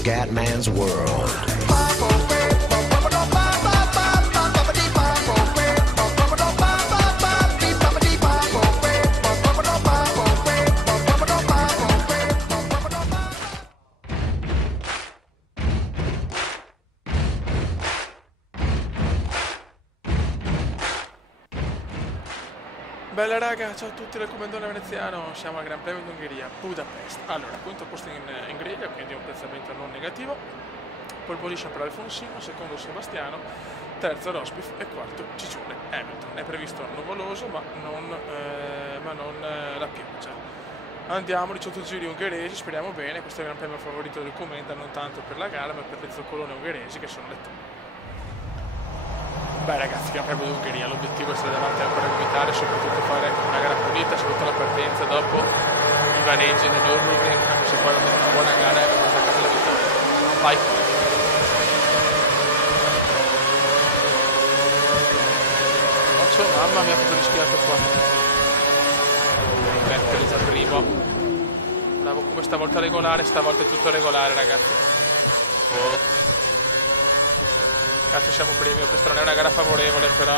Scatman's World. Bella raga, ciao a tutti dal Comandone Veneziano, siamo al Gran Premio d'Ungheria, Budapest. Allora, quinto posto in griglia, quindi un piazzamento non negativo. Pole position per Alfonsino, secondo Sebastiano, terzo Rospif e quarto Ciccione Hamilton. È previsto nuvoloso ma non la pioggia. Andiamo, 18 giri ungheresi, speriamo bene. Questo è il Gran Premio favorito del Comenda, non tanto per la gara ma per le zoccolone ungheresi che sono le top. Beh ragazzi, Gran Premio d'Ungheria, l'obiettivo è stare davanti ancora a guidare, soprattutto fare una gara pulita, soprattutto la partenza dopo i vaneggi nel Nürburgring, anche se poi abbiamo una buona gara e abbiamo portato a casa la vittoria. Vai! Occhio, mamma mia, cosa rischiato qua. Vettel già primo. Bravo come stavolta regolare, stavolta è tutto regolare ragazzi. Cazzo siamo primi, questa non è una gara favorevole però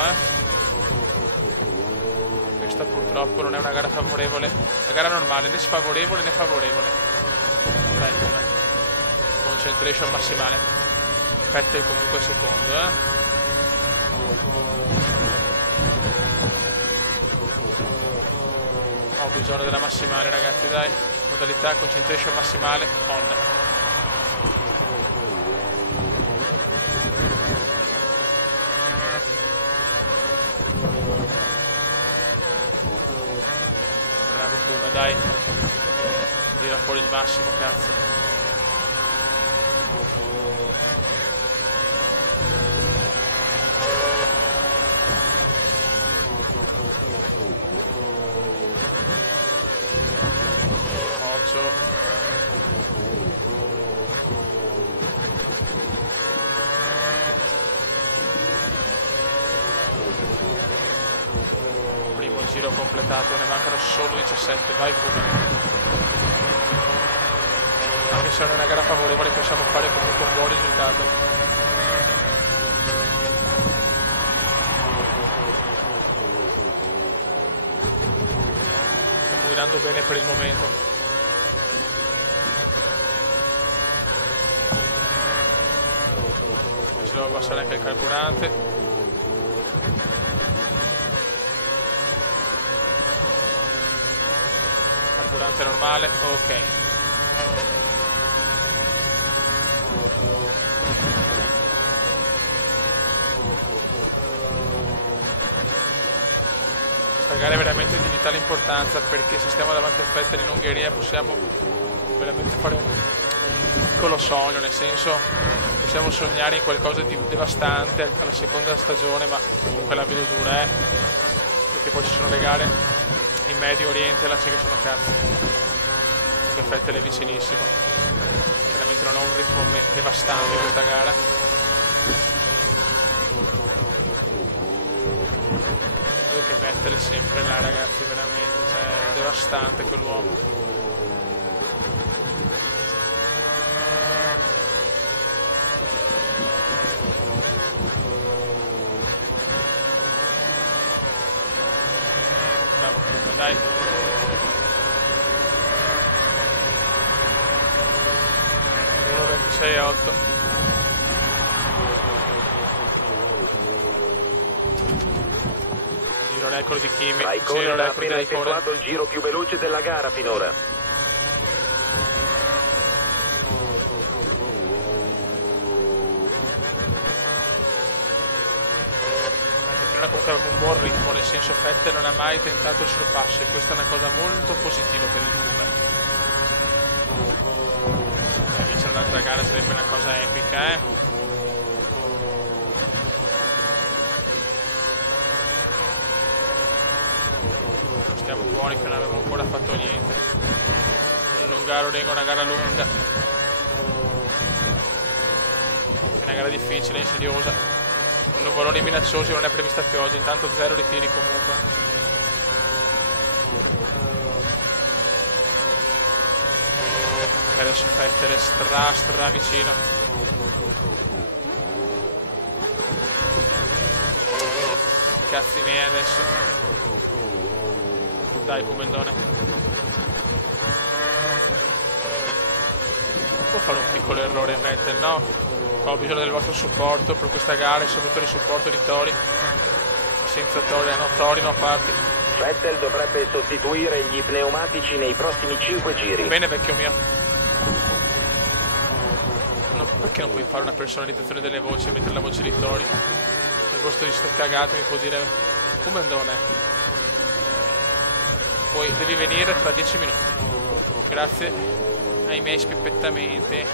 Questa purtroppo non è una gara favorevole. Una gara normale, né sfavorevole né favorevole. Dai, concentration massimale. Vettel comunque secondo Ho bisogno della massimale ragazzi, dai. Modalità concentration massimale on. Dai, tira fuori il massimo, cazzo. Occhio. Primo giro completato, ne mancano solo 17, vai come. Anche se non è una gara favorevole possiamo fare comunque un buon risultato. Stiamo guidando bene per il momento. Ci devo abbassare anche il carburante. Carburante normale, ok. Questa gara è veramente di vitale importanza perché se stiamo davanti a Vettel in Ungheria possiamo veramente fare un piccolo sogno, nel senso possiamo sognare in qualcosa di devastante alla seconda stagione, ma comunque la vedo dura perché poi ci sono le gare in Medio Oriente là che sono cazzi. Comunque Vettel è vicinissimo, chiaramente non ha un ritmo devastante questa gara. Vedo che Vettel è sempre là ragazzi, veramente, cioè è devastante quell'uomo. Dai. 1:26,8. Giro record di Kimi, giro record di Raikkonen. Il giro più veloce della gara finora. Comunque aveva un buon ritmo, nel senso Vettel non ha mai tentato il sorpasso e questa è una cosa molto positiva per il Puma. Vincere un'altra gara sarebbe una cosa epica, Stiamo buoni che non abbiamo ancora fatto niente. Il Hungaroring è una gara lunga, è una gara difficile, insidiosa. Nuvoloni minacciosi, non è prevista pioggia, intanto 0 ritiri comunque. adesso Vettel è stra vicino. Cazzi miei adesso. Dai Comendone. Può fare un piccolo errore Vettel, no? Ho bisogno del vostro supporto per questa gara e soprattutto il supporto di Tori. Senza Tori, no, Tori no parti. Vettel dovrebbe sostituire gli pneumatici nei prossimi 5 giri. Bene vecchio mio. No, perché non puoi fare una personalizzazione delle voci e mettere la voce di Tori? Al posto di sto cagato mi può dire Comendone. Poi devi venire tra 10 minuti. Grazie ai miei spippettamenti.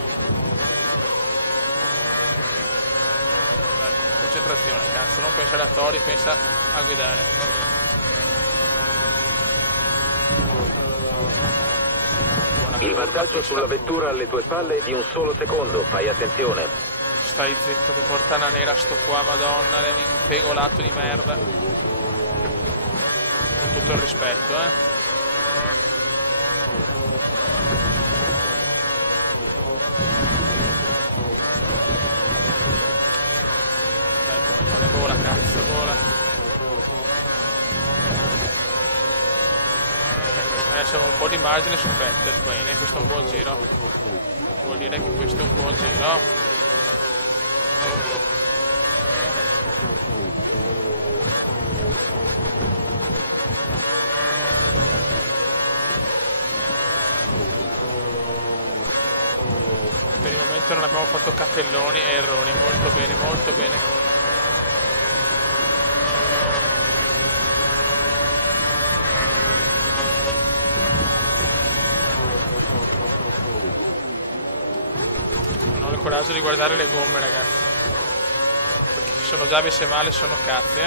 Concentrazione, cazzo, non pensare a Tori, pensa a guidare. Il vantaggio sulla vettura alle tue spalle è di un solo secondo, fai attenzione. Stai zitto, che portana nera sto qua, madonna, è un impegolato di merda. Con tutto il rispetto, Dai, vola, cazzo, vola. Adesso un po' di margine su Vettel, bene, questo è un buon giro. Vuol dire che questo è un buon giro. Per il momento non abbiamo fatto cappelloni e errori, molto bene, molto bene. Coraggio di guardare le gomme ragazzi, perché se sono già messe male sono cazzi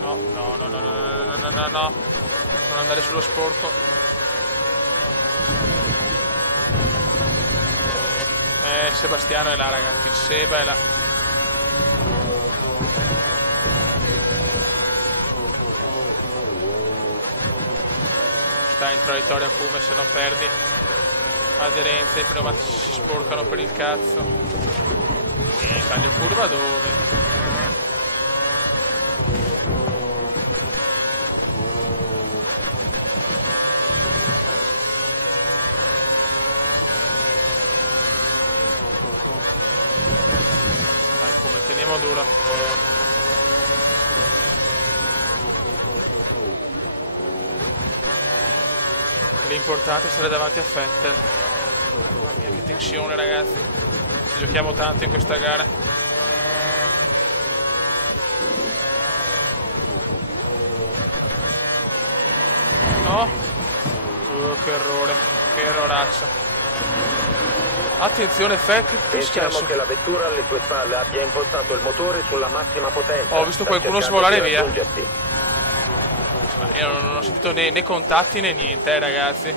no non andare sullo sporco. Sebastiano è là ragazzi, Seba è là. Sta in traiettoria come se non perdi aderenza, i pneumatici si sporcano per il cazzo. E taglio curva dove? Dai come teniamo duro. L'importante è stare davanti a Vettel. Mamma mia che tensione ragazzi. Ci giochiamo tanto in questa gara. No? Che errore. Che erroraccia. Attenzione Vettel. Pensiamo che la vettura alle tue spalle abbia impostato il motore sulla massima potenza. Ho visto qualcuno svolare via. Io non ho sentito né contatti né niente, ragazzi.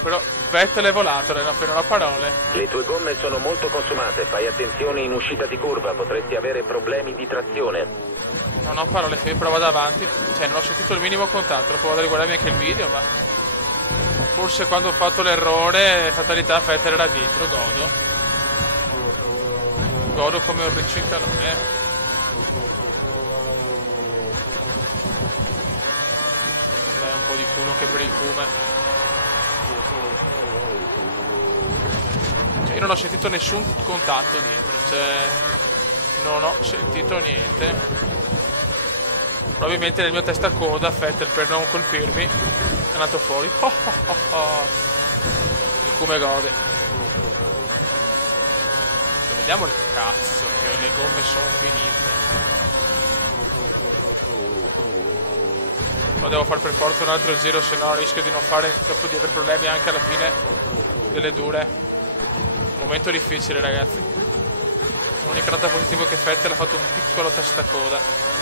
Però Vettel è volato, non ho parole. Le tue gomme sono molto consumate, fai attenzione in uscita di curva, potresti avere problemi di trazione. Non ho parole, che prova davanti. Cioè, non ho sentito il minimo contatto, provo a riguardarmi anche il video, ma... Forse quando ho fatto l'errore, fatalità, Vettel era dietro, godo. Godo come un riccio in calore, un po' di culo che per il cume. Cioè, io non ho sentito nessun contatto dietro, cioè non ho sentito niente. Probabilmente nel mio testa coda Vettel per non colpirmi è andato fuori. Il cume gode. Vediamo il cazzo che le gomme sono finite. Ma devo fare per forza un altro giro, se no rischio di non fare, dopo di avere problemi anche alla fine delle dure. Momento difficile ragazzi. L'unica nota positiva che Vettel ha fatto un piccolo testacoda.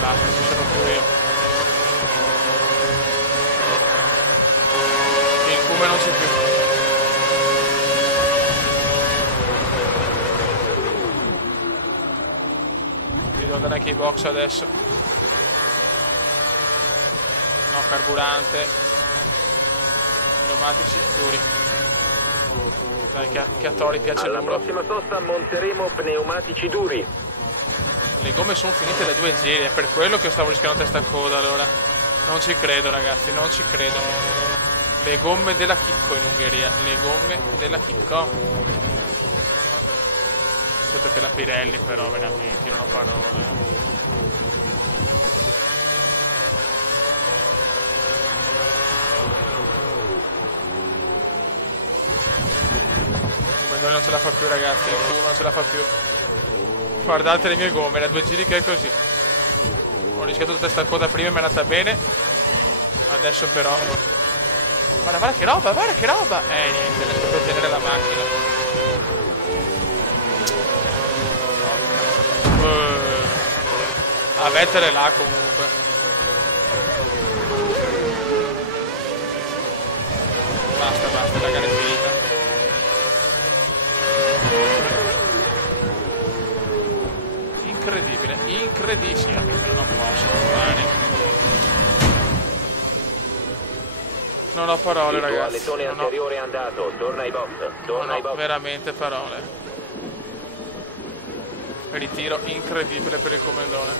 Basta, ci sono più io. Il cume non c'è più. anche i box adesso. No, carburante. Pneumatici duri. Dai, che a Tori piace Alla duro. prossima sosta monteremo pneumatici duri. Le gomme sono finite da 2 giri, è per quello che stavo rischiando testa a coda allora. Non ci credo ragazzi, non ci credo. Le gomme della Chicco in Ungheria, le gomme della Chicco. Tutto che la Pirelli però veramente, non ho parole. Non ce la fa più ragazzi, non ce la fa più. Guardate le mie gomme, da 2 giri che è così. Ho rischiato testa a coda prima e mi è andata bene. Adesso però... Guarda che roba, guarda che roba! Niente, riesco a tenere la macchina. A Vettel è là comunque. Basta, la gara è finita. Incredibile, non posso fare. Non ho parole ragazzi. Il tuo aletone anteriore è andato, torna ai box, non ho veramente parole. Ritiro incredibile per il comandone.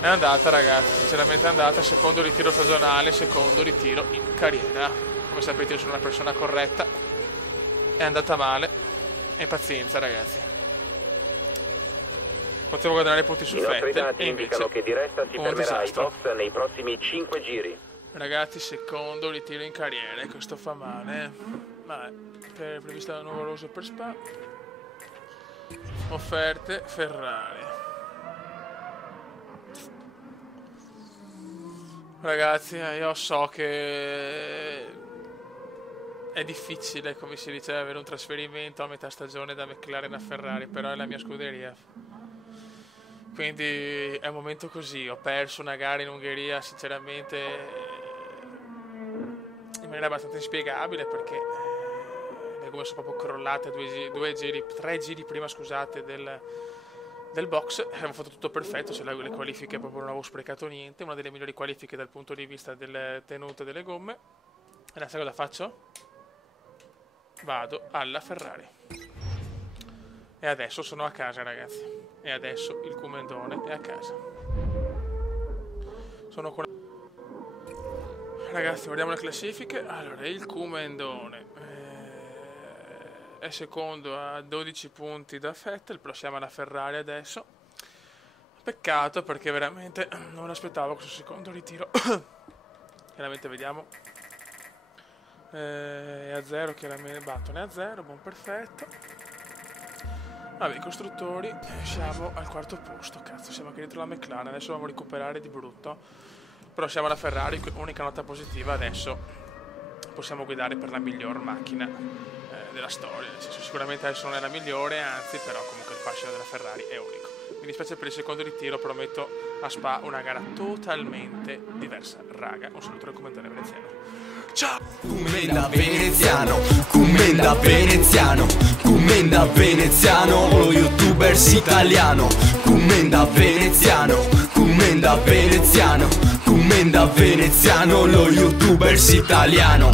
È andata ragazzi, sinceramente è andata. Secondo ritiro stagionale, secondo ritiro in carriera. Come sapete io sono una persona corretta. È andata male. E pazienza ragazzi. Potevo guadagnare punti su Vettel e indicano che Di Resta si fermerà ai box nei prossimi 5 giri. Ragazzi, secondo ritiro in carriera, e questo fa male. Vabbè, prevista nuvolose per Spa. Offerte Ferrari. Ragazzi, io so che è difficile, come si dice, avere un trasferimento a metà stagione da McLaren a Ferrari, però è la mia scuderia. Quindi è un momento così. Ho perso una gara in Ungheria sinceramente in maniera abbastanza inspiegabile, perché le gomme sono proprio crollate 3 giri prima, scusate, del box. Abbiamo fatto tutto perfetto, cioè le qualifiche proprio non avevo sprecato niente, una delle migliori qualifiche dal punto di vista delle tenute delle gomme. E adesso cosa faccio? Vado alla Ferrari. E adesso sono a casa ragazzi. E adesso il comandone è a casa. Sono con... Ragazzi, guardiamo le classifiche. Allora, il comandone è secondo a 12 punti da Vettel, però siamo alla Ferrari adesso. Peccato, perché veramente non aspettavo questo secondo ritiro. Chiaramente vediamo. È a 0, chiaramente Baton è a 0, buon perfetto. Vabbè, i costruttori, siamo al 4º posto, cazzo, siamo anche dietro la McLaren, adesso dobbiamo recuperare di brutto. Però siamo alla Ferrari, unica nota positiva, adesso possiamo guidare per la miglior macchina della storia. Nel senso, sicuramente adesso non è la migliore, anzi, però comunque il fascino della Ferrari è unico. Mi dispiace per il secondo ritiro, prometto a Spa una gara totalmente diversa. Raga, un saluto dal commentario veneziano. Ciao! Commenda veneziano, commenda veneziano, commenda veneziano, lo youtubers italiano. Commenda veneziano, commenda veneziano, commenda veneziano, lo youtubers italiano.